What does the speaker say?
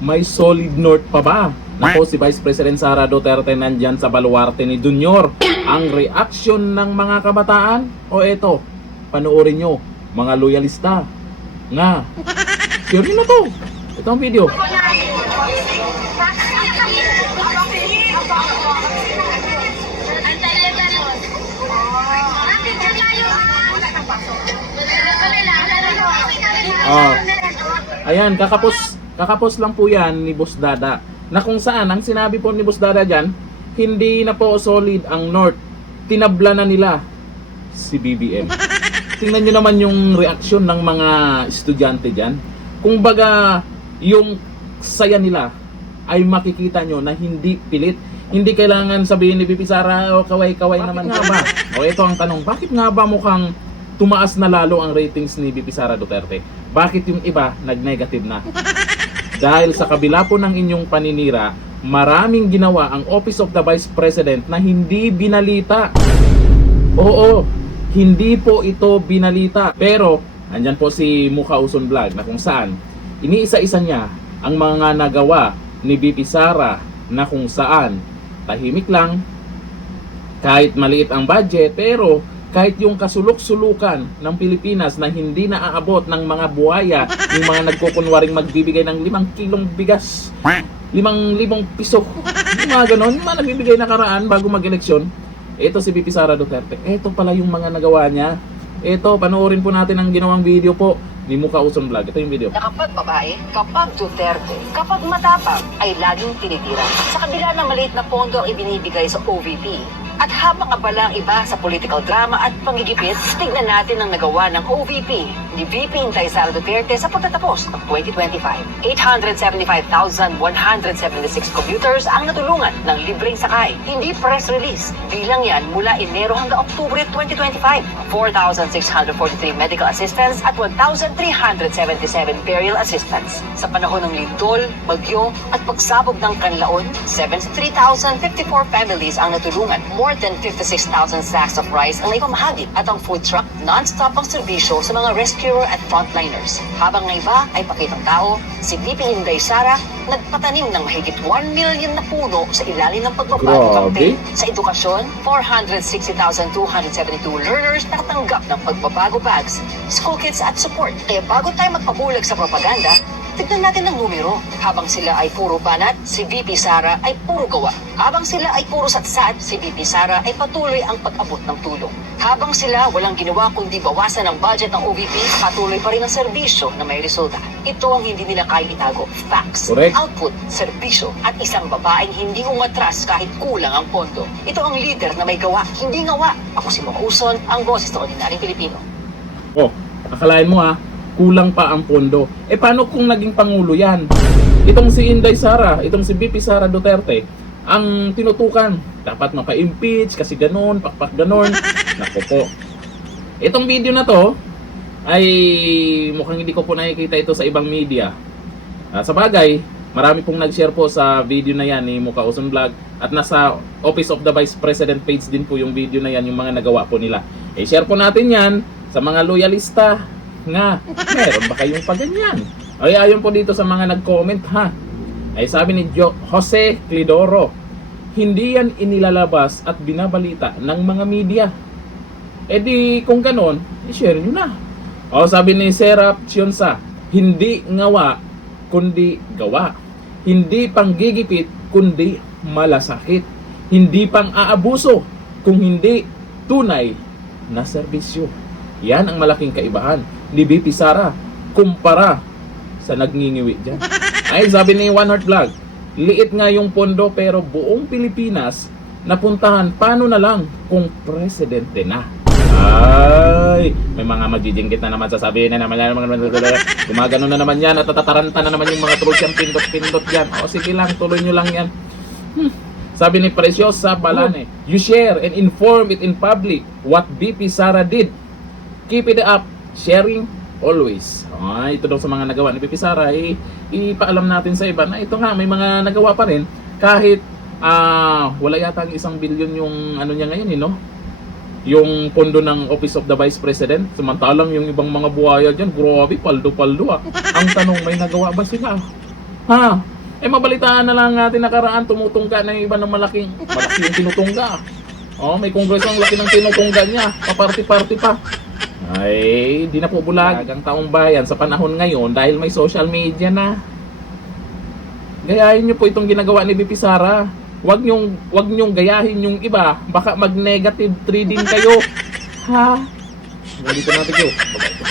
May solid north pa ba? Nako, si Vice President Sara Duterte nandyan sa baluarte ni Junior. Ang reaksyon ng mga kabataan? O eto, panoorin nyo, mga loyalista. Nga, sure nyo na to. Ito ang video. Ayan, kakapos lang po yan ni Boss Dada. Na kung saan, ang sinabi po ni Boss Dada dyan, hindi na po solid ang North. Tinabla na nila si BBM. Tingnan nyo naman yung reaksyon ng mga estudyante dyan. Kung baga, yung saya nila ay makikita nyo na hindi pilit. Hindi kailangan sabihin ni BP Sara, o kaway-kaway naman nga ba? O ito ang tanong, bakit nga ba mukhang tumaas na lalo ang ratings ni BP Sara Duterte? Bakit yung iba nag-negative na? Dahil sa kabila po ng inyong paninira, maraming ginawa ang Office of the Vice President na hindi binalita. Oo, hindi po ito binalita. Pero, andyan po si Mukha Uson Vlog na kung saan iniisa-isa niya ang mga nagawa ni BP Sara na kung saan tahimik lang, kahit maliit ang budget, pero kahit yung kasulok-sulukan ng Pilipinas na hindi naaabot ng mga buhaya, yung mga nagkukunwaring magbibigay ng 5 kilong bigas, 5,000 piso, yung mga ganon, yung mga nagbibigay na karaan bago mag-eleksyon. Ito si BP Sara Duterte. Ito pala yung mga nagawa niya. Ito, panoorin po natin ang ginawang video po ni Mukha Uson Vlog. Ito yung video. Na kapag babae, kapag Duterte, kapag matapang, ay laging tinitira. Sa kabila ng maliit na pondo ang ibinibigay sa OVP. At habang abala ang iba sa political drama at panggigipit, tignan natin ang nagawa ng OVP ni VP Inday Sara Duterte sa pagtatapos ng 2025. 875,176 commuters ang natulungan ng libreng sakay. Hindi press release. Bilang yan mula Enero hanggang Oktubre 2025. 4,643 medical assistance at 1,377 burial assistance. Sa panahon ng lindol, bagyo at pagsabog ng kanlaon, 73,054 families ang natulungan. More than 56,000 sacks of rice ang naipamahagi at ang food truck non-stop ang serbisyo sa mga rescuer at frontliners. Habang ng iba ay pakitang tao, si VP Inday Sara nagpatanim ng mahigit 1 million na puno sa ilalim ng pagbabago campaign. Sa edukasyon, 460,272 learners nakatanggap ng pagbabago bags, school kits at support. Kaya bago tayo magpabulag sa propaganda, tignan natin ang numero. Habang sila ay puro banat, si VP Sara ay puro gawa. Habang sila ay puro satsat, si VP Sara ay patuloy ang pag-abot ng tulong. Habang sila walang ginawa kundi bawasan ang budget ng OVP, patuloy pa rin ang serbisyo na may resulta. Ito ang hindi nila kaya itago. Facts, Correct. output, serbisyo, at isang babaeng hindi umatras kahit kulang ang pondo. Ito ang leader na may gawa, hindi ngawa. Ako si Mukha Uson, ang boses ng ordinaryong Pilipino. Oh, akalain mo ha, kulang pa ang pondo. Paano kung naging pangulo yan? Itong si Inday Sara, itong si BP Sara Duterte, ang tinutukan, dapat maka-impeach kasi ganon, pakpak ganon. Naku po. Itong video na to, ay mukhang hindi ko po nakikita ito sa ibang media. Sa bagay, marami pong nag-share po sa video na yan ni Mukha Uson Vlog at nasa Office of the Vice President page din po yung video na yan, yung mga nagawa po nila. Share po natin yan sa mga loyalista nga, meron ba kayong paganyan? Ay ayon po dito sa mga nag-comment ha. Ay sabi ni Jose Clidoro, hindi yan inilalabas at binabalita ng mga media. Di kung ganon, i-share nyo na. O sabi ni Serap Sionsa, hindi ngawa kundi gawa. Hindi panggigipit kundi malasakit. Hindi pang aabuso kung hindi tunay na serbisyo. Yan ang malaking kaibahan ni BP Sara kumpara sa nagngingiwi dyan. Ay sabi ni One Heart Vlog, liit nga yung pondo pero buong Pilipinas napuntahan, paano na lang kung presidente na? Ay, may mga magdidinggit na naman, sasabihin na naman yan, gumagano na naman yan at tatataranta na naman yung mga trolls yan, pindot-pindot yan. O sige lang, tuloy nyo lang yan. Sabi ni Preciosa Balane, you share and inform it in public what BP Sara did. Keep it up, sharing always. Ito daw sa mga nagawa ni BP Sara, ipaalam natin sa iba na ito nga, may mga nagawa pa rin kahit wala yata ang 1 billion yung ano niya ngayon, no? Yung pondo ng Office of the Vice President. Samantalang yung ibang mga buhaya dyan, grabe, paldo-paldo. Ang tanong, may nagawa ba sila? Ha? Mabalitaan na lang natin nakaraan, tumutungga na yung iba ng malaki yung tinutungga. Oh, may kongreso ang laki ng tinutungga niya. Paparty-party pa. Ay, di na po bulag ang taong bayan sa panahon ngayon dahil may social media na. Gayahin niyo po itong ginagawa ni BP Sara. Wag niyong gayahin yung iba. Baka mag-negative 3 din kayo. Ha? Dito natin kayo. Bye-bye.